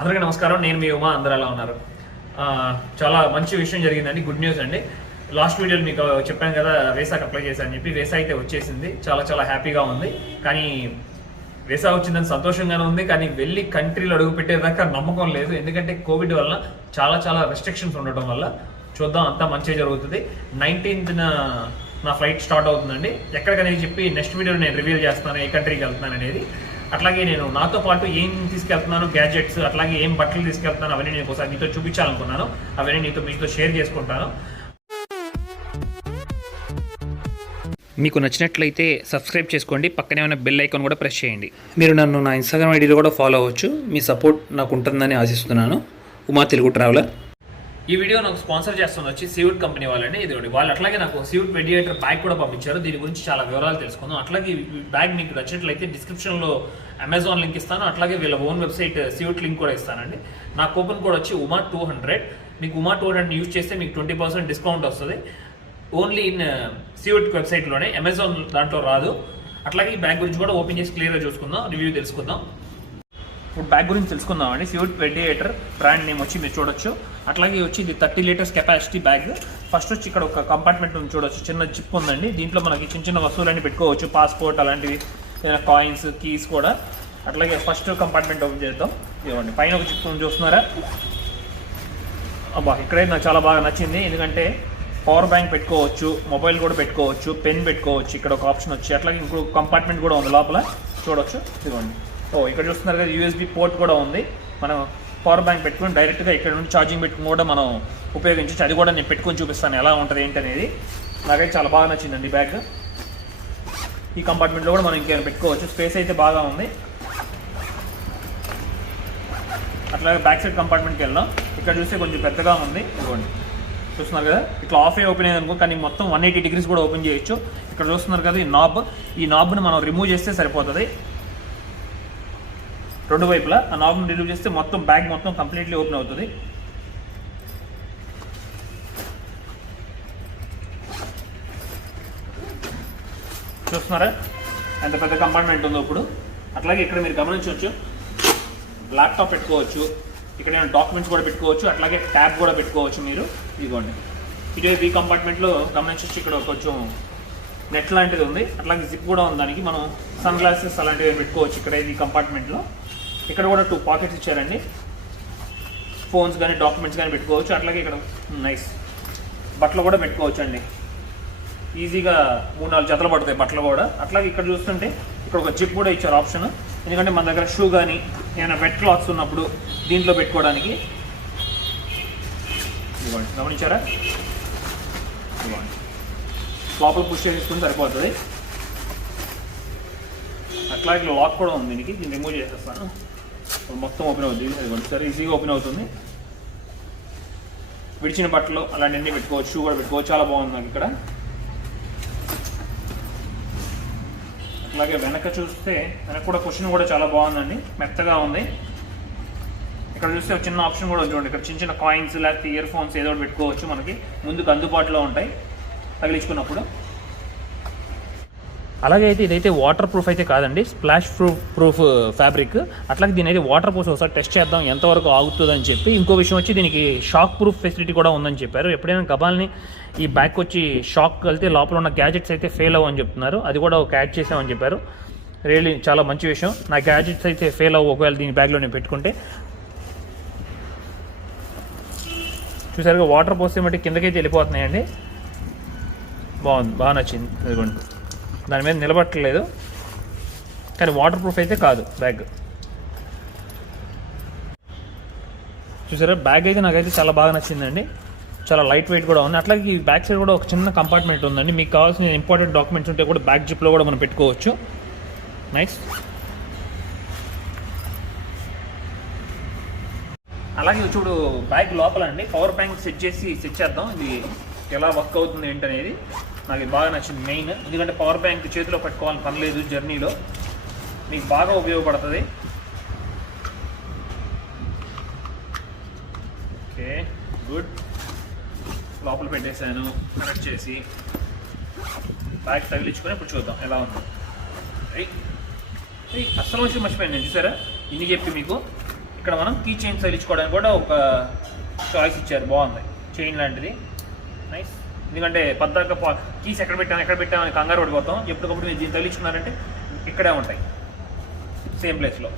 అందరికీ నమస్కారం. నేను మీ ఉమా. అందరూ ఎలా ఉన్నారు? చాలా మంచి విషయం జరిగిందండి. గుడ్ న్యూస్ అండి. లాస్ట్ వీడియోలో మీకు చెప్పాను కదా, వీసాకి అప్లై చేశాను చెప్పి. వీసా అయితే వచ్చేసింది. చాలా చాలా హ్యాపీగా ఉంది. కానీ వీసా వచ్చిందని సంతోషంగానే ఉంది, కానీ వెళ్ళి కంట్రీలో అడుగు పెట్టేదాకా నమ్మకం లేదు. ఎందుకంటే కోవిడ్ వల్ల చాలా రెస్ట్రిక్షన్స్ ఉండటం వల్ల. చూద్దాం, అంతా మంచిగా జరుగుతుంది. 19th నా ఫ్లైట్ స్టార్ట్ అవుతుందండి. ఎక్కడికనేది చెప్పి నెక్స్ట్ వీడియోలో నేను రివీల్ చేస్తాను ఏ కంట్రీకి వెళ్తున్నాను అనేది. అట్లాగే నేను నాతో పాటు ఏం తీసుకెళ్తున్నాను, గ్యాడ్జెట్స్, అట్లాగే ఏం బట్టలు తీసుకెళ్తున్నాను, అవన్నీ నేను ఒకసారి మీతో చూపించాలనుకున్నాను. అవన్నీ మీతో షేర్ చేసుకుంటాను. మీకు నచ్చినట్లయితే సబ్స్క్రైబ్ చేసుకోండి. పక్కనే ఉన్న బెల్ ఐకాన్ కూడా ప్రెస్ చేయండి. మీరు నన్ను నా ఇన్స్టాగ్రామ్ ఐడీలో కూడా ఫాలో అవ్వచ్చు. మీ సపోర్ట్ నాకు ఉంటుందని ఆశిస్తున్నాను. ఉమా తెలుగు ట్రావెలర్. ఈ వీడియో నాకు స్పాన్సర్ చేస్తున్న వచ్చి సీవుడ్ కంపెనీ వాళ్ళండి. ఇది వాళ్ళు అట్లాగే నాకు సీవుడ్ వెడియేటర్ బ్యాగ్ కూడా పంపించారు. దీని గురించి చాలా వివరాలు తెలుసుకుందాం. అట్లాగే ఈ బ్యాగ్ మీకు నచ్చినట్లయితే డిస్క్రిప్షన్లో అమెజాన్ లింక్ ఇస్తాను. అట్లాగే వీళ్ళ ఓన్ వెబ్సైట్ సీవుడ్ లింక్ కూడా ఇస్తానండి. నా కూపన్ కోడ్ వచ్చి ఉమా 200. మీకు ఉమా 200 యూజ్ చేస్తే మీకు 20% డిస్కౌంట్ వస్తుంది. ఓన్లీ ఇన్ సీవుడ్ వెబ్సైట్లోనే, అమెజాన్ దాంట్లో రాదు. అట్లాగే ఈ బ్యాగ్ గురించి కూడా ఓపెన్ చేసి క్లియర్గా చూసుకుందాం, రివ్యూ తెలుసుకుందాం. ఇప్పుడు బ్యాగ్ గురించి తెలుసుకుందాం అండి. సీవుడ్ వెడియేటర్ బ్రాండ్ నేమ్ వచ్చి మీరు చూడొచ్చు. అట్లాగే వచ్చి ఇది 30 లీటర్స్ కెపాసిటీ బ్యాగ్. ఫస్ట్ వచ్చి ఇక్కడ ఒక కంపార్ట్మెంట్ ఉంది చూడొచ్చు, చిన్న జిప్ ఉందండి. దీంట్లో మనకి చిన్న వస్తువులన్నీ పెట్టుకోవచ్చు, పాస్పోర్ట్ అలాంటివి, ఏదైనా కాయిన్స్, కీస్ కూడా. అట్లాగే ఫస్ట్ కంపార్ట్మెంట్ ఓపెన్ చేద్దాం. ఇవ్వండి, పైన ఒక జిప్ ఉంది చూస్తున్నారా? అబ్బా, ఇక్కడే నాకు చాలా బాగా నచ్చింది. ఎందుకంటే పవర్ బ్యాంక్ పెట్టుకోవచ్చు, మొబైల్ కూడా పెట్టుకోవచ్చు, పెన్ పెట్టుకోవచ్చు. ఇక్కడ ఒక ఆప్షన్ వచ్చి అట్లాగే ఇంకో కంపార్ట్మెంట్ కూడా ఉంది లోపల చూడొచ్చు. ఇదిగోండి. ఇక్కడ చూస్తున్నారు కదా, యూఎస్బి పోర్ట్ కూడా ఉంది. మనం పవర్ బ్యాంక్ పెట్టుకుని డైరెక్ట్గా ఇక్కడ నుండి ఛార్జింగ్ పెట్టుకుని కూడా మనం ఉపయోగించవచ్చు. అది కూడా నేను పెట్టుకొని చూపిస్తాను ఎలా ఉంటుంది ఏంటి అనేది. నాకైతే చాలా బాగా నచ్చిందండి బ్యాగ్. ఈ కంపార్ట్మెంట్లో కూడా మనం ఇంకేమైనా పెట్టుకోవచ్చు. స్పేస్ అయితే బాగా ఉంది. అట్లాగే బ్యాక్ సైడ్ కంపార్ట్మెంట్కి వెళ్దాం. ఇక్కడ చూస్తే కొంచెం పెద్దగా ఉంది. ఇదిగోండి, చూస్తున్నారు కదా, ఇట్లా ఆఫ్ ఓపెన్ అయ్యింది అనుకో, కానీ మొత్తం 180 degrees కూడా ఓపెన్ చేయొచ్చు. ఇక్కడ చూస్తున్నారు కదా ఈ నాబ్ని మనం రిమూవ్ చేస్తే సరిపోతుంది. రెండు వైపులా ఆ నాబ్ని రిమూవ్ చేస్తే మొత్తం బ్యాగ్ మొత్తం కంప్లీట్లీ ఓపెన్ అవుతుంది. చూస్తున్నారా ఎంత పెద్ద కంపార్ట్మెంట్ ఉందో ఇప్పుడు. అట్లాగే ఇక్కడ మీరు గమనించవచ్చు, ల్యాప్టాప్ పెట్టుకోవచ్చు, ఇక్కడ డాక్యుమెంట్స్ కూడా పెట్టుకోవచ్చు, అట్లాగే ట్యాబ్ కూడా పెట్టుకోవచ్చు మీరు. ఇదిగోండి, ఇదే ఈ కంపార్ట్మెంట్లో గమనించవచ్చు, ఇక్కడ కొంచెం నెట్ లాంటిది ఉంది. అట్లాగే జిప్ కూడా ఉంది. దానికి మనం సన్ గ్లాసెస్ అలాంటివి పెట్టుకోవచ్చు. ఇక్కడ ఈ కంపార్ట్మెంట్లో ఇక్కడ కూడా 2 పాకెట్స్ ఇచ్చారండి. ఫోన్స్ కానీ డాక్యుమెంట్స్ కానీ పెట్టుకోవచ్చు. అట్లాగే ఇక్కడ నైస్ బట్టలు కూడా పెట్టుకోవచ్చు అండి. ఈజీగా 3-4 జతలు పడతాయి బట్టలు కూడా. అట్లాగే ఇక్కడ చూస్తుంటే ఇక్కడ ఒక జిప్ కూడా ఇచ్చారు ఆప్షన్. ఎందుకంటే మన దగ్గర షూ కానీ ఏమైనా వెట్ క్లాత్స్ ఉన్నప్పుడు దీంట్లో పెట్టుకోవడానికి. ఇదిగోండి, గమనించారా? ఇదిగోండి, లోపల పుష్ చేసుకుని సరిపోతుంది. అట్లా ఇట్లా లాక్ కూడా ఉంది దీనికి. దీన్ని రిమూవ్ చేసేస్తాను, మొత్తం ఓపెన్ అవుతుంది. ఇదిగోండి, సరే ఈజీగా ఓపెన్ అవుతుంది. విడిచిన బట్టలు అలాంటివన్నీ పెట్టుకోవచ్చు, షూ కూడా పెట్టుకోవచ్చు. చాలా బాగుంది నాకు ఇక్కడ. అట్లాగే వెనక చూస్తే వెనక కూడా క్వశ్చన్ కూడా చాలా బాగుందండి, మెత్తగా ఉంది. ఇక్కడ చూస్తే ఒక చిన్న ఆప్షన్ కూడా చూడండి. ఇక్కడ చిన్న కాయిన్స్ లేకపోతే ఇయర్ ఫోన్స్ ఏదో ఒకటి పెట్టుకోవచ్చు. మనకి ముందుకు అందుబాటులో ఉంటాయి తగిలించుకున్నప్పుడు. అలాగే అయితే ఇదైతే వాటర్ ప్రూఫ్ అయితే కాదండి, స్ప్లాష్ ప్రూఫ్ ఫ్యాబ్రిక్. అట్లాగే దీని అయితే వాటర్ ప్రూఫ్ ఒకసారి టెస్ట్ చేద్దాం ఎంతవరకు ఆగుతుందని చెప్పి. ఇంకో విషయం వచ్చి దీనికి షాక్ ప్రూఫ్ ఫెసిలిటీ కూడా ఉందని చెప్పారు. ఎప్పుడైనా గబాల్ని ఈ బ్యాగ్ వచ్చి షాక్ వెళ్తే లోపల ఉన్న గ్యాజెట్స్ అయితే ఫెయిల్ అవ్వని చెప్తున్నారు. అది కూడా ఒక యాడ్ చేసామని చెప్పారు. రియల్లీ చాలా మంచి విషయం. నా గ్యాజెట్స్ అయితే ఫెయిల్ అవ్వ ఒకవేళ దీని బ్యాగ్లో నేను పెట్టుకుంటే. చూసారుగా, వాటర్ పోస్తే మట్టి కిందకైతే వెళ్ళిపోతున్నాయండి. బాగుంది, బాగా నచ్చింది. ఇదిగోండి, దాని మీద నిలబట్టలేదు, కానీ వాటర్ ప్రూఫ్ అయితే కాదు బ్యాగ్. చూసారా, బ్యాగ్ అయితే నాకైతే చాలా బాగా నచ్చిందండి. చాలా లైట్ వెయిట్ కూడా ఉంది. అట్లాగే ఈ బ్యాక్ సైడ్ కూడా ఒక చిన్న కంపార్ట్మెంట్ ఉందండి. మీకు కావాల్సిన ఇంపార్టెంట్ డాక్యుమెంట్స్ ఉంటే కూడా బ్యాక్ జిప్లో కూడా మనం పెట్టుకోవచ్చు. నైస్. అలాగే చూడు, బ్యాగ్ లోపల అండి పవర్ బ్యాంక్ సెట్ చేద్దాం. ఇది ఎలా వర్క్ అవుతుంది ఏంటనేది నాకు బాగా నచ్చింది మెయిన్. ఎందుకంటే పవర్ బ్యాంక్ చేతిలో పెట్టుకోవాలని పని లేదు, జర్నీలో మీకు బాగా ఉపయోగపడుతుంది. Okay, good. లోపల పెట్టేశాను, కనెక్ట్ చేసి బ్యాగ్ తగిలించుకొని ఇప్పుడు చూద్దాం ఎలా ఉంది. అసలు విషయం మర్చిపోయాను నేను. చూసారా, ఇన్ని చెప్పి మీకు ఇక్కడ మనం కీ చైన్ తగిలించుకోవడానికి కూడా ఒక చాయిస్ ఇచ్చారు, బాగుంది చైన్ లాంటిది, నైస్. ఎందుకంటే పద్దాక కీస్ ఎక్కడ పెట్టామని కంగారు పడిపోతాం. ఎప్పటికప్పుడు మీరు దీన్ని తగిలించుకున్నారంటే ఇక్కడే ఉంటాయి సేమ్ ప్లేస్లో.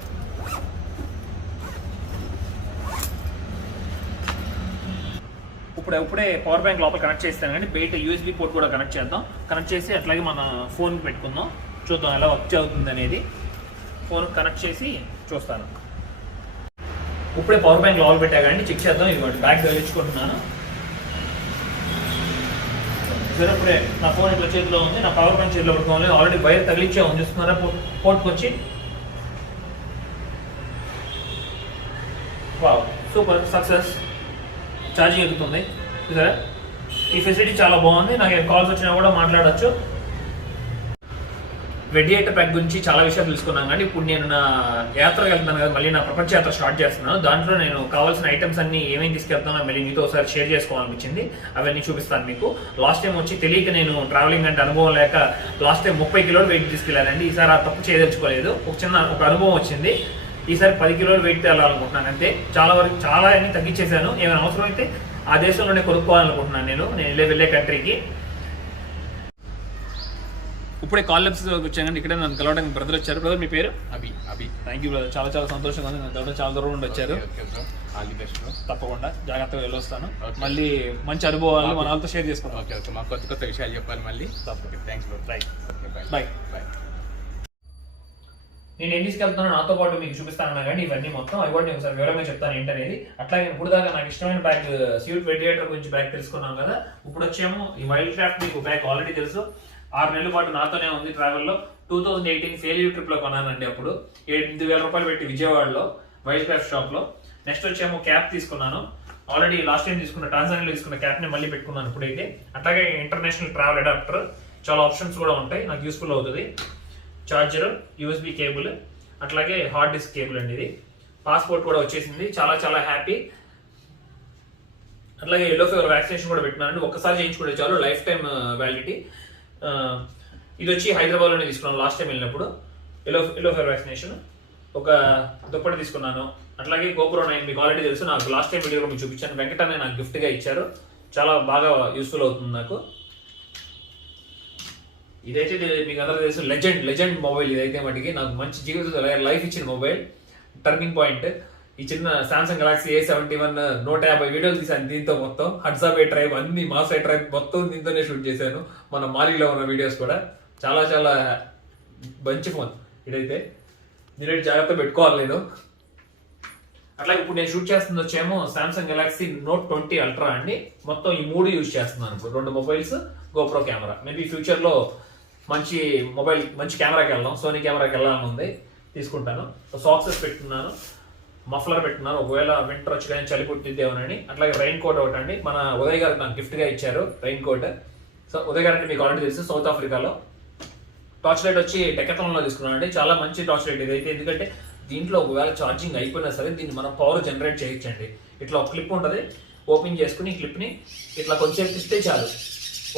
ఇప్పుడే పవర్ బ్యాంక్ లోపల కనెక్ట్ చేస్తాను, కానీ బయట యూఎస్బీ పోర్ట్ కూడా కనెక్ట్ చేద్దాం. కనెక్ట్ చేసి అట్లాగే మన ఫోన్ పెట్టుకుందాం, చూద్దాం ఎలా వర్క్ అవుతుంది అనేది. ఫోన్ కనెక్ట్ చేసి చూస్తాను. ఇప్పుడే పవర్ బ్యాంక్ లోపల పెట్టా కానీ చెక్ చేద్దాం. ఇదిగోండి బ్యాగ్ తగిలించుకుంటున్నాను. సరే, ఇప్పుడే నా ఫోన్ ఇట్లా చేతిలో ఉంది, నా పవర్ బ్యాంక్ చేతిలో పడుకోవాలి. ఆల్రెడీ వైర్ తగిలించే ఉంది, చూస్తున్నారా పోర్ట్కి వచ్చి. Wow, super, success. ఛార్జింగ్ ఎక్కుతుంది సరే. ఈ ఫెసిలిటీ చాలా బాగుంది, నాకు ఏం కాల్స్ వచ్చినా కూడా మాట్లాడచ్చు. రేడియేటర్ ప్యాక్ గురించి చాలా విషయాలు తెలుసుకున్నాను, కానీ ఇప్పుడు నేను నా యాత్రకు వెళ్తున్నాను కదా, మళ్ళీ నా ప్రపంచ యాత్ర స్టార్ట్ చేస్తున్నాను. దాంట్లో నేను కావాల్సిన ఐటమ్స్ అన్ని ఏమేమి తీసుకెళ్తానో మళ్ళీ మీతో ఒకసారి షేర్ చేసుకోవాలనిపించింది. అవన్నీ చూపిస్తాను మీకు. లాస్ట్ టైం వచ్చి తెలియక నేను ట్రావెలింగ్ అంటే అనుభవం లేక లాస్ట్ టైం 30 కిలోలు వెయిట్ తీసుకెళ్ళానండి. ఈసారి ఆ తప్పు చేయదలుచుకోలేదు. ఒక అనుభవం వచ్చింది. ఈసారి 10 కిలోలు వెయిట్ వెళ్ళాలనుకుంటున్నాను అంతే. చాలా అన్ని తగ్గించేశాను. ఏమైనా అవసరం అయితే ఆ దేశంలోనే కొనుక్కోవాలనుకుంటున్నాను నేను వెళ్ళే కంట్రీకి. ఇప్పుడే కాలేజ్ వచ్చాను, ఇక్కడ నన్ను కలవడానికి బ్రదర్ వచ్చారు. బ్రదర్ మీ పేరు? అభి. థ్యాంక్ యూ బ్రదర్, చాలా సంతోషంగా ఉంది. నన్ను చాలా దూరం నుండి వచ్చారు. తప్పకుండా జాగ్రత్తగా వెళ్ళొస్తాను. మళ్ళీ మంచి అనుభవాలు మన వాళ్ళతో షేర్ చేసుకుంటాం. ఓకే, మాకు కొత్త విషయాలు చెప్పాలి మళ్ళీ. Thanks bro. బాయ్. నేను ఏం తీసుకెళ్తున్నాను నాతో పాటు మీకు చూపిస్తాను కానీ ఇవన్నీ మొత్తం అవి కూడా నేను ఒకసారి వివరంగా చెప్తాను ఏంటనేది. అట్లాగే ఇప్పుడు దాకా నాకు ఇష్టమైన బ్యాగ్ సీట్ రేడియేటర్ గురించి బ్యాగ్ తెలుసుకున్నాం కదా. ఇప్పుడు వచ్చేమో ఈ వైల్డ్ క్రాఫ్ట్ మీకు బ్యాగ్ ఆల్రెడీ తెలుసు. 6 నెలల పాటు నాతోనే ఉంది ట్రావెల్లో. 2018 ఫెయిల్యూర్ ట్రిప్ లో కొన్నానండి. అప్పుడు 8,000 రూపాయలు పెట్టి విజయవాడలో వైల్డ్ క్రాఫ్ట్ షాప్ లో. నెక్స్ట్ వచ్చేమో క్యాప్ తీసుకున్నాను. ఆల్రెడీ లాస్ట్ టైం టాంజానియాలో తీసుకున్న క్యాప్ ని మళ్ళీ పెట్టుకున్నాను ఇప్పుడైతే. అట్లాగే ఇంటర్నేషనల్ ట్రావెల్ అడాప్టర్, చాలా ఆప్షన్స్ కూడా ఉంటాయి, నాకు యూస్ఫుల్ అవుతుంది. చార్జర్, యూఎస్బీ కేబుల్, అట్లాగే హార్డ్ డిస్క్ కేబుల్ అండి ఇది. పాస్పోర్ట్ కూడా వచ్చేసింది, చాలా హ్యాపీ. అట్లాగే ఎల్లో ఫీవర్ వ్యాక్సినేషన్ కూడా పెట్టినానండి. ఒక్కసారి చేయించుకుంటే చాలు, లైఫ్ టైం వ్యాలిడిటీ. ఇది వచ్చి హైదరాబాద్లోనే తీసుకున్నాను లాస్ట్ టైం వెళ్ళినప్పుడు. Yellow fever vaccination. ఒక దుప్పటి తీసుకున్నాను. అట్లాగే GoPro 9 మీకు ఆల్రెడీ తెలుసు, నాకు లాస్ట్ టైం వీడియోలో మీకు చూపించాను. వెంకటనే నాకు గిఫ్ట్గా ఇచ్చారు, చాలా బాగా యూస్ఫుల్ అవుతుంది నాకు. ఇదైతే మీకు అందరూ తెలుసు, లెజెండ్ మొబైల్. ఇదైతే మటుకి నాకు మంచి జీవితంలో లైఫ్ ఇచ్చిన మొబైల్, టర్నింగ్ పాయింట్. ఈ చిన్న సామ్సంగ్ గెలాక్సీ A71 150 వీడియోలు తీసాను దీంతో. మొత్తం హడ్సాబే ట్రైబ్ అన్ని మాసై ట్రైబ్ మొత్తం దీంతోనే షూట్ చేశాను. మన మాలీలో ఉన్న వీడియోస్ కూడా. చాలా మంచి ఫోన్ ఇదైతే. దీని జాగ్రత్త పెట్టుకోవాలి నేను. అట్లాగే ఇప్పుడు నేను షూట్ చేస్తుంది వచ్చేమో సామ్సంగ్ గెలాక్సీ Note 20 Ultra అండి. మొత్తం ఈ 3 యూజ్ చేస్తున్నాను ఇప్పుడు. 2 మొబైల్స్, GoPro కెమెరా. మేబీ ఫ్యూచర్లో మంచి మొబైల్, మంచి కెమెరాకి వెళ్దాం, సోనీ కెమెరాకి వెళ్ళాలని ఉంది, తీసుకుంటాను. సాక్సెస్ పెట్టుకున్నాను, మఫ్లర్ పెట్టుకున్నాను, ఒకవేళ వింటర్ వచ్చి కానీ చలి పుట్టిద్దేమోనని. అట్లాగే రైన్ కోట్ ఒకటి అండి, మన ఉదయ్ గారు నాకు గిఫ్ట్గా ఇచ్చారు రైన్ కోట్. సో ఉదయ్ గారు అంటే మీకు ఆల్రెడీ తెలుసు, సౌత్ ఆఫ్రికాలో. టార్చ్ లైట్ వచ్చి డెకాథలాన్లో తీసుకున్నాను అండి. చాలా మంచి టార్చ్ లైట్ ఇదైతే. ఎందుకంటే దీంట్లో ఒకవేళ ఛార్జింగ్ అయిపోయినా సరే దీన్ని మనం పవర్ జనరేట్ చేయొచ్చండి. ఇట్లా ఒక క్లిప్ ఉంటుంది, ఓపెన్ చేసుకుని క్లిప్ని ఇట్లా కొంచెం తిప్పితే చాలు.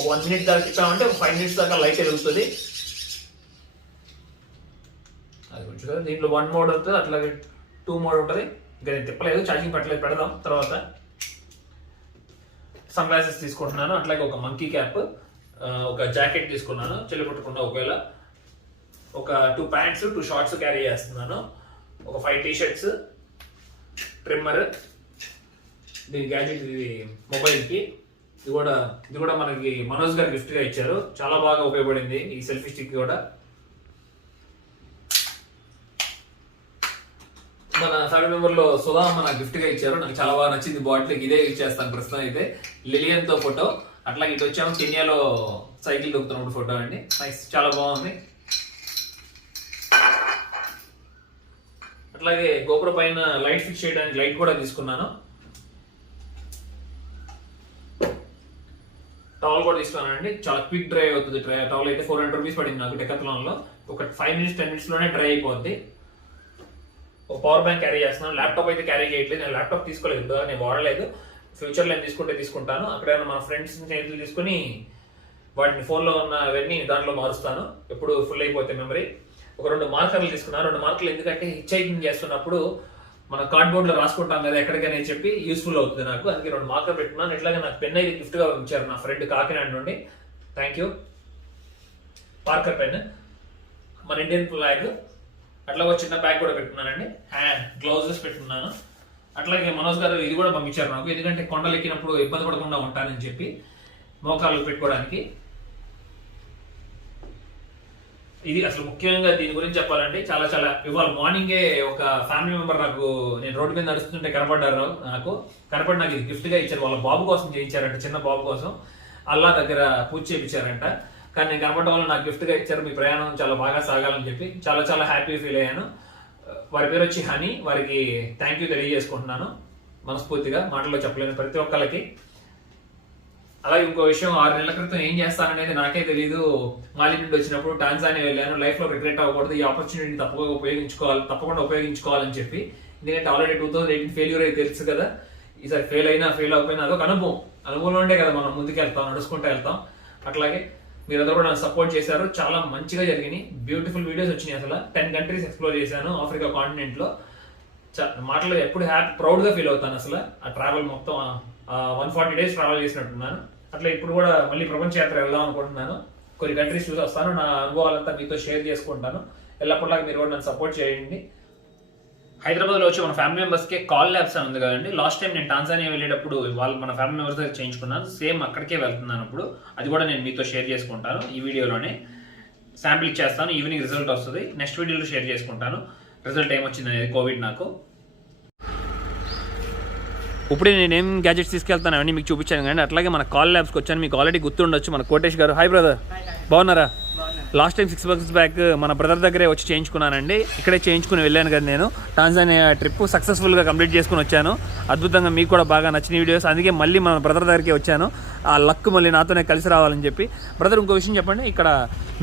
ఒక 1 మినిట్ దాకా తిప్పామంటే ఒక 5 మినిట్స్ దాకా లైట్ వెలుగుతుంది. అది కొంచెం కదా. దీంట్లో 1 మోడ్ ఉంటుంది, అట్లాగే 2 మోడ్ ఉంటుంది. ఇంకా నేను తిప్పలేదు, ఛార్జింగ్ పెట్టలేదు, పెడదాం తర్వాత. సన్ గ్లాసెస్ తీసుకుంటున్నాను. అట్లాగే ఒక మంకీ క్యాప్, ఒక జాకెట్ తీసుకున్నాను చెల్లి పట్టుకుండా. ఒకవేళ ఒక 2 ప్యాంట్స్ 2 షార్ట్స్ క్యారీ చేస్తున్నాను. ఒక 5 టీ-షర్ట్స్, ట్రిమ్మర్, దీని గ్యాడ్జెట్ ఇది మొబైల్కి. ఇది కూడా మనకి మనోజ్ గారు గిఫ్ట్గా ఇచ్చారు. చాలా బాగా ఉపయోగపడింది ఈ సెల్ఫీ స్టిక్ కూడా. మన ఫ్యామిలీ మెంబర్లో సుధా నాకు గిఫ్ట్గా ఇచ్చారు. నాకు చాలా బాగా నచ్చింది బాటిల్. ఇదే యూజ్ చేస్తాను ప్రస్తుతం అయితే. లిలియన్తో ఫోటో. అట్లాగే ఇటు వచ్చాము కెన్యాలో సైకిల్ దొక్కుతున్నప్పుడు ఫోటో అండి. నైస్, చాలా బాగుంది. అట్లాగే GoPro పైన లైట్ ఫిక్స్ చేయడానికి లైట్ కూడా తీసుకున్నాను. టవల్ కూడా తీసుకున్నానండి. చాలా క్విక్ డ్రై అవుతుంది. టవల్ అయితే 400 రూపీస్ పడింది నాకు డెకాథలాన్లో. ఒక 5 మినిట్స్ 10 మినిట్స్లోనే డ్రై అయిపోద్ది. ఒక పవర్ బ్యాంక్ క్యారీ చేస్తున్నాను. ల్యాప్టాప్ అయితే క్యారీ చేయట్లేదు. నేను ల్యాప్టాప్ తీసుకోలేదు, నేను వాడలేదు. ఫ్యూచర్లో నేను తీసుకుంటాను. అక్కడైనా మన ఫ్రెండ్స్ స్నేహితులు తీసుకుని వాటిని ఫోన్లో ఉన్న అవన్నీ దాంట్లో మారుస్తాను ఎప్పుడు ఫుల్ అయిపోతే మెమరీ. ఒక 2 మార్కర్లు తీసుకున్నాను. 2 మార్కర్లు ఎందుకంటే హిచ్ హైకింగ్ చేస్తున్నప్పుడు మన కార్డ్బోర్డ్ లో రాసుకుంటాం కదా ఎక్కడికైనా చెప్పి యూస్ఫుల్ అవుతుంది నాకు. అందుకే 2 మార్కర్ పెట్టుకున్నాను. ఇట్లాగే నాకు పెన్ అయితే గిఫ్ట్ గా ఇచ్చారు నా ఫ్రెండ్ కాకినాడ నుండి. Thank you. పార్కర్ పెన్, మన ఇండియన్ ఫ్లాగ్, అట్లా ఒక చిన్న బ్యాగ్ కూడా పెట్టుకున్నానండి. గ్లౌజెస్ పెట్టుకున్నాను. అట్లాగే మనోజ్ గారు ఇది కూడా పంపించారు నాకు, ఎందుకంటే కొండలు ఎక్కినప్పుడు ఇబ్బంది పడకుండా ఉంటానని చెప్పి మోకాళ్ళు పెట్టుకోవడానికి. ఇది అసలు ముఖ్యంగా దీని గురించి చెప్పాలంటే చాలా చాలా ఇవాళ మార్నింగే ఒక ఫ్యామిలీ మెంబర్ నాకు, నేను రోడ్డు మీద నడుస్తుంటే కనపడ్డారు. కనపడి నాకు ఇది గిఫ్ట్ గా ఇచ్చారు. వాళ్ళ బాబు కోసం చేయించారంట, చిన్న బాబు కోసం అల్లా దగ్గర పూజ చేయించారంట. కానీ నేను కనపడడం వల్ల నాకు గిఫ్ట్ గా ఇచ్చారు. మీ ప్రయాణం చాలా బాగా సాగాలని చెప్పి చాలా చాలా హ్యాపీ ఫీల్ అయ్యాను. వారి పేరు వచ్చి హనీ. వారికి థ్యాంక్ యూ తెలియజేసుకుంటున్నాను మనస్ఫూర్తిగా, మాటల్లో చెప్పలేను ప్రతి ఒక్కరికి. అలాగే ఇంకో విషయం, 6 నెలల క్రితం ఏం చేస్తాననేది నాకే తెలియదు. మాలి నుండి వచ్చినప్పుడు టాంజానియా వెళ్ళాను. లైఫ్ లో రిగ్రెట్ అవ్వకూడదు, ఈ ఆపర్చునిటీని తప్పకుండా ఉపయోగించుకోవాలని చెప్పి. ఎందుకంటే ఆల్రెడీ 2018 ఫెయిల్యూర్ అయితే తెలుసు కదా. ఈసారి ఫెయిల్ అవ్వకపోయినా అదొక అనుభవం ఉండే కదా మనం ముందుకు వెళ్తాం, నడుచుకుంటూ వెళ్తాం. అట్లాగే మీరందరూ కూడా నన్ను సపోర్ట్ చేశారు. చాలా మంచిగా జరిగినాయి, బ్యూటిఫుల్ వీడియోస్ వచ్చినాయి. అసలు 10 కంట్రీస్ ఎక్స్ప్లోర్ చేశాను ఆఫ్రికా కాంటినెంట్ లో. మాటలు ఎప్పుడు ప్రౌడ్ గా ఫీల్ అవుతాను అసలు. ఆ ట్రావెల్ మొత్తం 140 days ట్రావెల్ చేసినట్టున్నాను. అట్లా ఇప్పుడు కూడా మళ్ళీ ప్రపంచ యాత్ర వెళ్దాం అనుకుంటున్నాను. కొన్ని కంట్రీస్ చూసి వస్తాను. నా అనుభవాలంతా మీతో షేర్ చేసుకుంటాను. ఎల్లప్పటిలాగా మీరు కూడా నన్ను సపోర్ట్ చేయండి. హైదరాబాద్ లో వచ్చి మన ఫ్యామిలీ మెంబర్స్ కి కాల్ ల్యాబ్స్ అని ఉంది కదండి. లాస్ట్ టైం నేను టాంజానియా వెళ్ళేటప్పుడు వాళ్ళు మన ఫ్యామిలీ మెంబర్స్ దగ్గర చేయించుకున్నాను. సేమ్ అక్కడికే వెళ్తున్నాను ఇప్పుడు. అది కూడా నేను మీతో షేర్ చేసుకుంటాను. ఈ వీడియోలోనే శాంపిల్ ఇచ్చేస్తాను. ఈవినింగ్ రిజల్ట్ వస్తుంది. నెక్స్ట్ వీడియోలో షేర్ చేసుకుంటాను రిజల్ట్ ఏమొచ్చింది అనేది. కోవిడ్ నాకు ఇప్పుడే నేనేం గ్యాజెట్స్ తీసుకెళ్తాను అవన్నీ మీకు చూపించాను కానీ. అట్లాగే మన కాల్ ల్యాబ్స్కి వచ్చాను. మీకు ఆల్రెడీ గుర్తుండొచ్చు మన కోటేష్ గారు. హాయ్ బ్రదర్, బాగున్నారా? లాస్ట్ టైం 6 months బ్యాక్ మన బ్రదర్ దగ్గరే వచ్చి చేయించుకున్నానండి. ఇక్కడే చేయించుకుని వెళ్ళాను కదా నేను. టాంజానియా ట్రిప్ సక్సెస్ఫుల్గా కంప్లీట్ చేసుకుని వచ్చాను. అద్భుతంగా మీకు కూడా బాగా నచ్చిన వీడియోస్. అందుకే మళ్ళీ మన బ్రదర్ దగ్గరికి వచ్చాను. ఆ లక్ మళ్ళీ నాతోనే కలిసి రావాలని చెప్పి. బ్రదర్ ఇంకో విషయం చెప్పండి, ఇక్కడ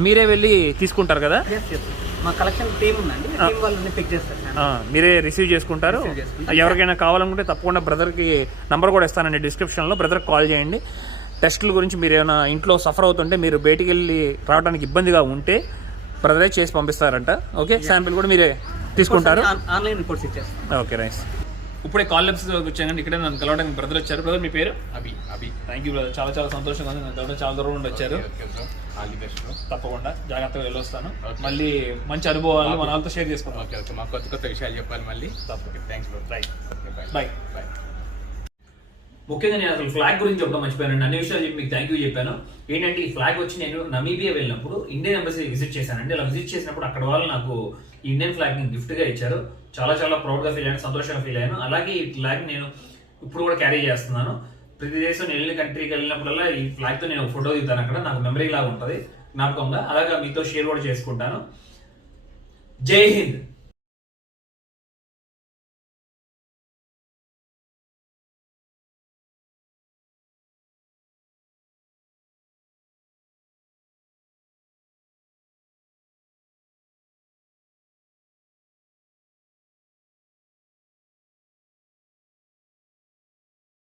మీరే వెళ్ళి తీసుకుంటారు కదా? మా కలెక్షన్ టీమ్ ఉందండి, టీమ్ వాళ్ళని పిక్ చేస్తారు. మీరే రిసీవ్ చేసుకుంటారు. ఎవరికైనా కావాలనుకుంటే తప్పకుండా బ్రదర్కి నంబర్ కూడా ఇస్తానండి డిస్క్రిప్షన్లో. బ్రదర్కి కాల్ చేయండి. టెస్టుల గురించి మీరు ఏమైనా ఇంట్లో సఫర్ అవుతుంటే, మీరు బయటికి వెళ్ళి రావడానికి ఇబ్బందిగా ఉంటే బ్రదరే చేసి పంపిస్తారంట. ఓకే, శాంపిల్ కూడా మీరే తీసుకుంటారు. ఆన్లైన్ రిపోర్ట్స్ ఇచ్చేస్తాం. Okay, nice. ఇప్పుడే కాల్ ల్యాబ్స్ వచ్చాను. ఇక్కడే నన్ను కలవడానికి బ్రదర్ వచ్చారు. బ్రదర్ మీ పేరు? అభి. థ్యాంక్ యూ బ్రదర్, చాలా చాలా సంతోషంగా ఉంది. నన్ను చాలా దూరం నుండి వచ్చారు. తప్పకుండా జాగ్రత్తగా వెళ్ళొస్తాను. మళ్ళీ మంచి అనుభవాలు మన వాళ్ళతో షేర్ చేసుకుంటాం. ఓకే, మాకు కొత్త విషయాలు చెప్పాలి మళ్ళీ. తప్పకుండా థ్యాంక్స్ బ్రో. Right, bye. ముఖ్యంగా నేను అసలు ఫ్లాగ్ గురించి చెప్పడం మర్చిపోయాను. అన్ని విషయాలు చెప్పి మీకు థ్యాంక్ యూ చెప్పాను. ఏంటంటే ఈ ఫ్లాగ్ వచ్చి నేను నమీబియా వెళ్ళినప్పుడు ఇండియన్ ఎంబసీ విజిట్ చేశానండి. అలా విజిట్ చేసినప్పుడు అక్కడ వాళ్ళు నాకు ఇండియన్ ఫ్లాగ్ ని గిఫ్ట్ గా ఇచ్చారు. చాలా చాలా ప్రౌడ్ గా ఫీల్ అయ్యాను, సంతోషంగా ఫీల్ అయ్యాను. అలాగే ఈ ఫ్లాగ్ నేను ఇప్పుడు కూడా క్యారీ చేస్తున్నాను. ప్రతి దేశం నేను వెళ్ళిన కంట్రీకి వెళ్ళినప్పుడల్లా ఈ ఫ్లాగ్ తో నేను ఫోటో దిగుతాను. అక్కడ నాకు మెమరీ లాగా ఉంటుంది, జ్ఞాపకంగా. అలాగా మీతో షేర్ కూడా చేసుకుంటాను. జై హింద్.